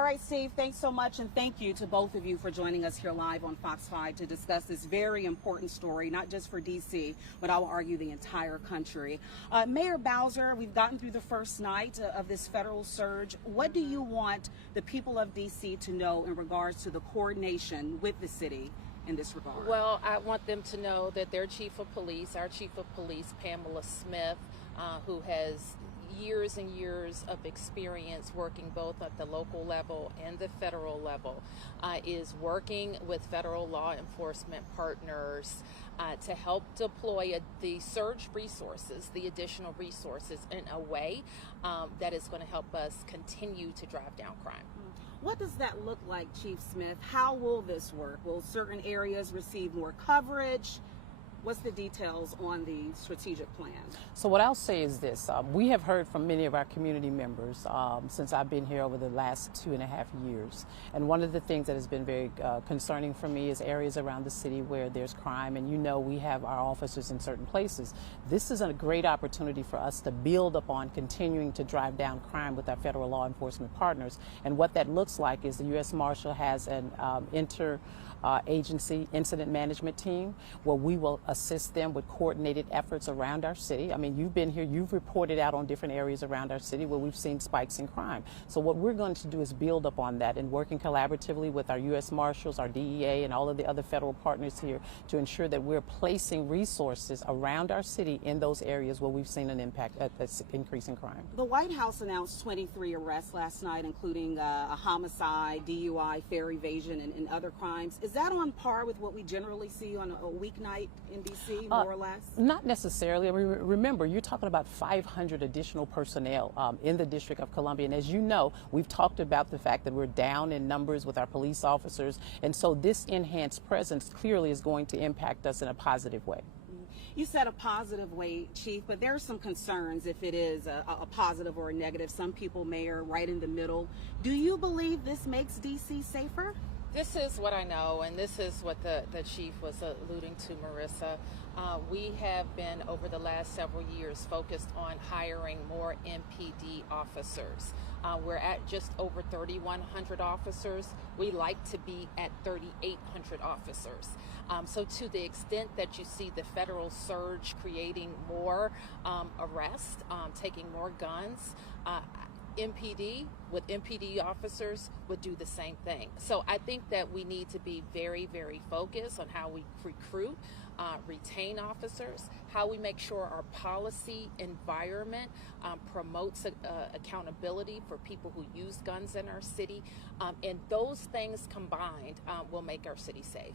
All right, Steve, thanks so much, and thank you to both of you for joining us here live on Fox 5 to discuss this very important story, not just for D.C., but I will argue the entire country. Mayor Bowser, we've gotten through the first night of this federal surge. What do you want the people of D.C. to know in regards to the coordination with the city in this regard? Well, I want them to know that their chief of police, our chief of police, Pamela Smith, who has years and years of experience working both at the local level and the federal level, is working with federal law enforcement partners to help deploy the surge resources, the additional resources, in a way that is going to help us continue to drive down crime. What does that look like, Chief Smith? How will this work? Will certain areas receive more coverage? What's the details on the strategic plan? So what I'll say is this. We have heard from many of our community members since I've been here over the last 2.5 years. And one of the things that has been very concerning for me is areas around the city where there's crime. And you know, we have our officers in certain places. This is a great opportunity for us to build upon continuing to drive down crime with our federal law enforcement partners. And what that looks like is the U.S. Marshal has an agency incident management team where we will assist them with coordinated efforts around our city. I mean, you've been here, you've reported out on different areas around our city where we've seen spikes in crime. So what we're going to do is build upon that and working collaboratively with our U.S. Marshals, our DEA, and all of the other federal partners here to ensure that we're placing resources around our city in those areas where we've seen an impact, an increase in crime. The White House announced 23 arrests last night, including a homicide, DUI, fare evasion, and other crimes. Is that on par with what we generally see on a weeknight in D.C., more or less? Not necessarily. I mean, remember, you're talking about 500 additional personnel in the District of Columbia. And as you know, we've talked about the fact that we're down in numbers with our police officers. And so this enhanced presence clearly is going to impact us in a positive way. You said a positive way, Chief, but there are some concerns if it is a positive or a negative. Some people, Mayor, right in the middle. Do you believe this makes D.C. safer? This is what I know, and this is what the chief was alluding to, Marissa. We have been, over the last several years, focused on hiring more MPD officers. We're at just over 3,100 officers. We like to be at 3,800 officers. So to the extent that you see the federal surge creating more arrests, taking more guns, MPD with MPD officers would do the same thing. So I think that we need to be very, very focused on how we recruit, retain officers, how we make sure our policy environment promotes accountability for people who use guns in our city. And those things combined will make our city safe.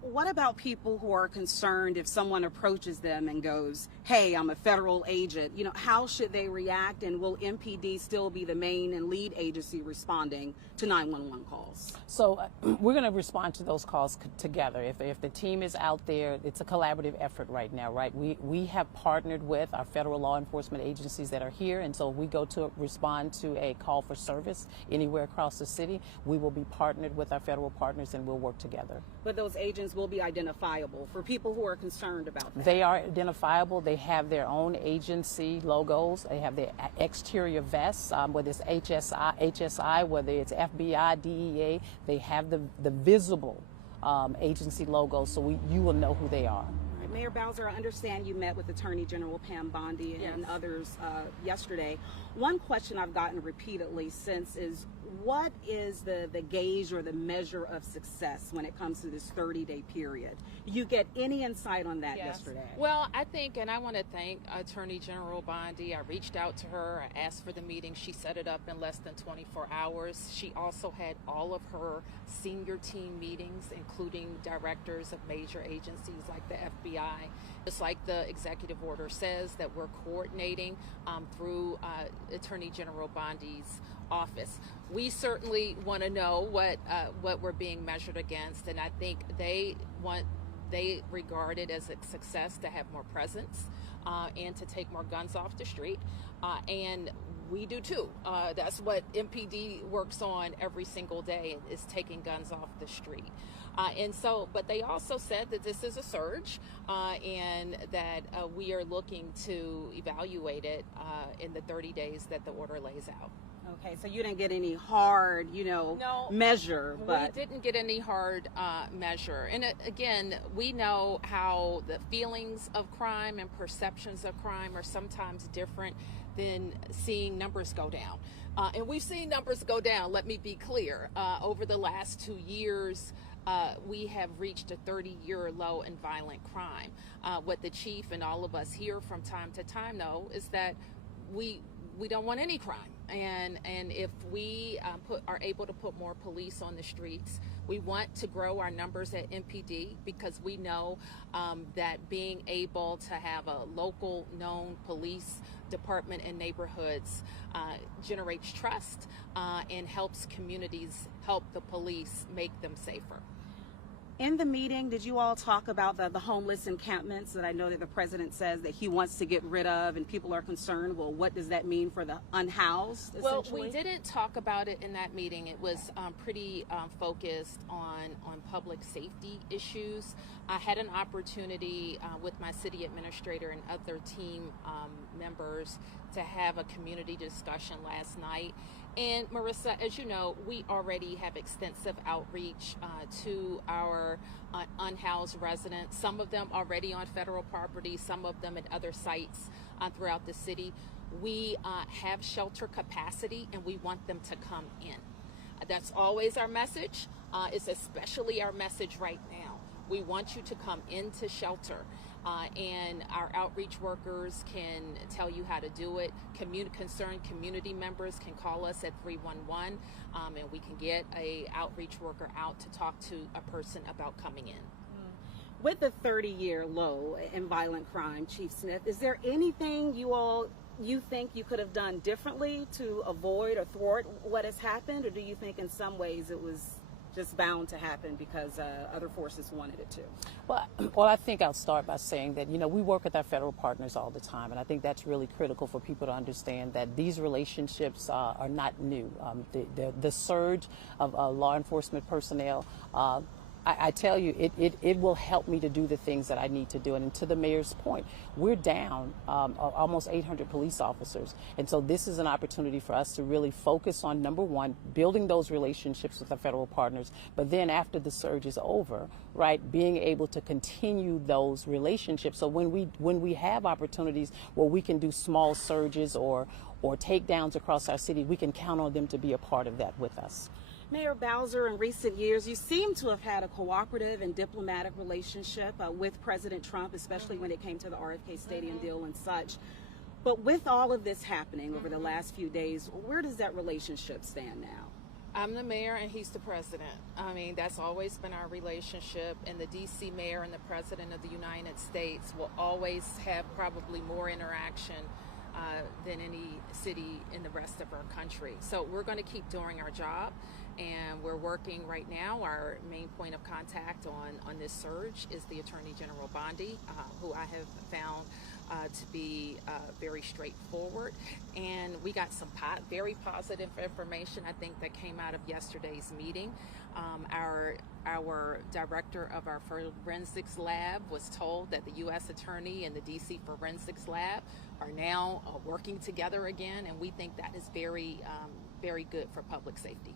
What about people who are concerned if someone approaches them and goes, hey, I'm a federal agent? You know, how should they react, and will MPD still be the main and lead agency responding to 911 calls? So we're going to respond to those calls together. If the team is out there, it's a collaborative effort right now, right? We have partnered with our federal law enforcement agencies that are here, and so we go to respond to a call for service anywhere across the city. We will be partnered with our federal partners, and we'll work together. But those agents will be identifiable for people who are concerned about that. They are identifiable. They have their own agency logos. They have their exterior vests, whether it's HSI, whether it's FBI, DEA. They have the visible agency logos, so you will know who they are. Mayor Bowser, I understand you met with Attorney General Pam Bondi and others yesterday. One question I've gotten repeatedly since is, what is the gauge or the measure of success when it comes to this 30-day period? You get any insight on that yesterday? Well, I think, and I want to thank Attorney General Bondi. I reached out to her. I asked for the meeting. She set it up in less than 24 hours. She also had all of her senior team meetings, including directors of major agencies like the FBI. Just like the executive order says, that we're coordinating through Attorney General Bondi's office. We certainly want to know what we're being measured against, and I think they regard it as a success to have more presence and to take more guns off the street, and we do too. That's what MPD works on every single day, is taking guns off the street. And so, but they also said that this is a surge and that we are looking to evaluate it in the 30 days that the order lays out. Okay, so you didn't get any hard, No, measure, but we didn't get any hard measure. And again, we know how the feelings of crime and perceptions of crime are sometimes different than seeing numbers go down. And we've seen numbers go down, let me be clear. Over the last 2 years, we have reached a 30-year low in violent crime. What the chief and all of us hear from time to time, though, is that we don't want any crime. And if we are able to put more police on the streets, we want to grow our numbers at MPD, because we know that being able to have a local known police department in neighborhoods generates trust and helps communities help the police make them safer. in the meeting, did you all talk about the homeless encampments that I know that the president says that he wants to get rid of, and people are concerned, well, what does that mean for the unhoused, Well, essentially? we didn't talk about it in that meeting. It was pretty focused on public safety issues. I had an opportunity with my city administrator and other team members to have a community discussion last night. And Marissa, as you know, we already have extensive outreach to our unhoused residents, some of them already on federal property, some of them at other sites throughout the city. We have shelter capacity, and we want them to come in. That's always our message. It's especially our message right now. We want you to come into shelter. And our outreach workers can tell you how to do it. Concerned community members can call us at 311, and we can get a outreach worker out to talk to a person about coming in. With the 30-year low in violent crime, Chief Smith, is there anything you think you could have done differently to avoid or thwart what has happened, or do you think in some ways it was just bound to happen because other forces wanted it to? Well, I think I'll start by saying that, we work with our federal partners all the time, and I think that's really critical for people to understand that these relationships are not new. The surge of law enforcement personnel, I tell you, it will help me to do the things that I need to do. And to the mayor's point, we're down almost 800 police officers. And so this is an opportunity for us to really focus on, number one, building those relationships with our federal partners. But then after the surge is over, right, being able to continue those relationships. So when we have opportunities where we can do small surges or takedowns across our city, we can count on them to be a part of that with us. Mayor Bowser, in recent years, you seem to have had a cooperative and diplomatic relationship with President Trump, especially when it came to the RFK Stadium deal and such. But with all of this happening over the last few days, where does that relationship stand now? I'm the mayor and he's the president. I mean, that's always been our relationship, and the DC mayor and the president of the United States will always have probably more interaction than any city in the rest of our country. So we're going to keep doing our job, and we're working right now. Our main point of contact on this surge is the Attorney General Bondi, who I have found to be very straightforward. And we got some very positive information, I think, that came out of yesterday's meeting. Our director of our forensics lab was told that the U.S. Attorney and the DC Forensics Lab are now working together again, and we think that is very, very good for public safety.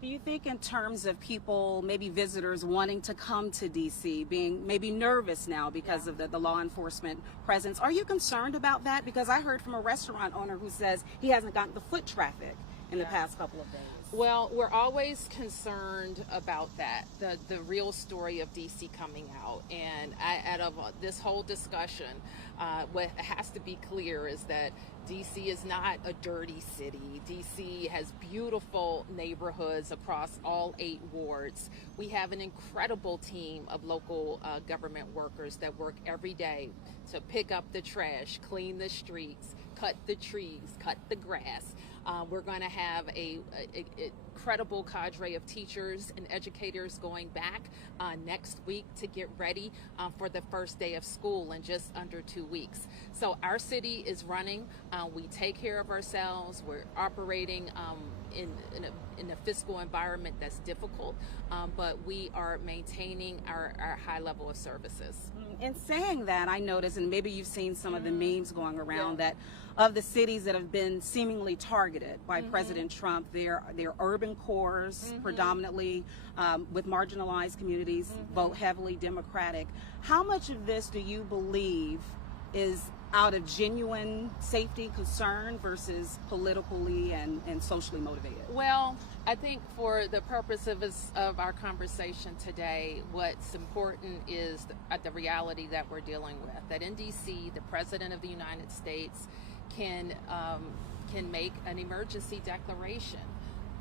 Do you think in terms of people, maybe visitors wanting to come to D.C., being maybe nervous now because of the law enforcement presence, are you concerned about that? Because I heard from a restaurant owner who says he hasn't gotten the foot traffic in the past couple of days. Well, we're always concerned about that, the real story of D.C. coming out. And out of this whole discussion, what has to be clear is that D.C. is not a dirty city. D.C. has beautiful neighborhoods across all 8 wards. We have an incredible team of local government workers that work every day to pick up the trash, clean the streets, cut the trees, cut the grass. We're going to have a incredible cadre of teachers and educators going back next week to get ready for the first day of school in just under 2 weeks. So our city is running. We take care of ourselves. We're operating in a fiscal environment that's difficult, but we are maintaining our high level of services. In saying that, I noticed, and maybe you've seen some of the memes going around, that of the cities that have been seemingly targeted by President Trump, they're urban cores, predominantly with marginalized communities, vote heavily Democratic. How much of this do you believe is out of genuine safety concern versus politically and socially motivated? Well, I think for the purpose of our conversation today, what's important is the reality that we're dealing with. That in DC, the President of the United States can make an emergency declaration.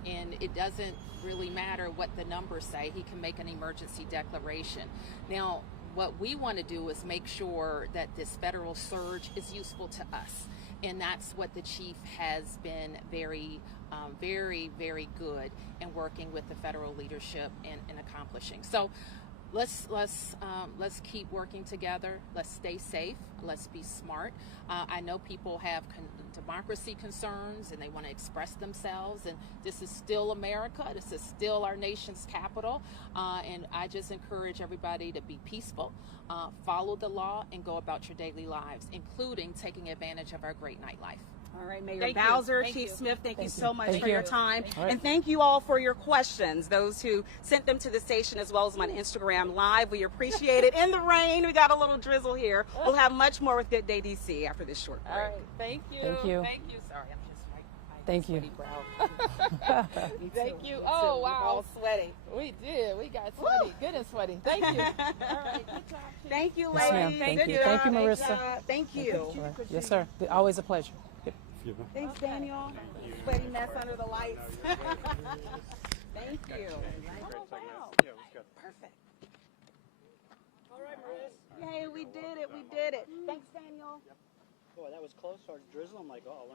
And it doesn't really matter what the numbers say. He can make an emergency declaration. Now, what we want to do is make sure that this federal surge is useful to us. And that's what the chief has been very good in working with the federal leadership and accomplishing. So let's keep working together. Let's stay safe. Let's be smart. I know people have democracy concerns and they want to express themselves, and this is still America. This is still our nation's capital, and I just encourage everybody to be peaceful, follow the law, and go about your daily lives, including taking advantage of our great nightlife. All right, Mayor Bowser, Chief Smith, thank you so much for your time. And thank you all for your questions, those who sent them to the station as well as on Instagram Live. We appreciate it. In the rain, we got a little drizzle here. We'll have much more with Good Day DC after this short break. All right, thank you. Thank you. Thank you. Sorry, I'm just Thank you. Thank you. Oh, wow. We're all sweaty. We did. We got sweaty. Good and sweaty. Thank you. All right. Good job. Thank you, Yes, ma'am. ladies. Thank Good you. job. Thank you, Good Marissa. job. Thank you. Yes, sir. Always a pleasure. Thanks, Daniel. Sweaty mess under the lights. Thank you. Oh, wow. Perfect. All right, Marissa. Yay, we did it. We did it. Thanks, Daniel. Boy, that was close. Started drizzling. I'm like, oh.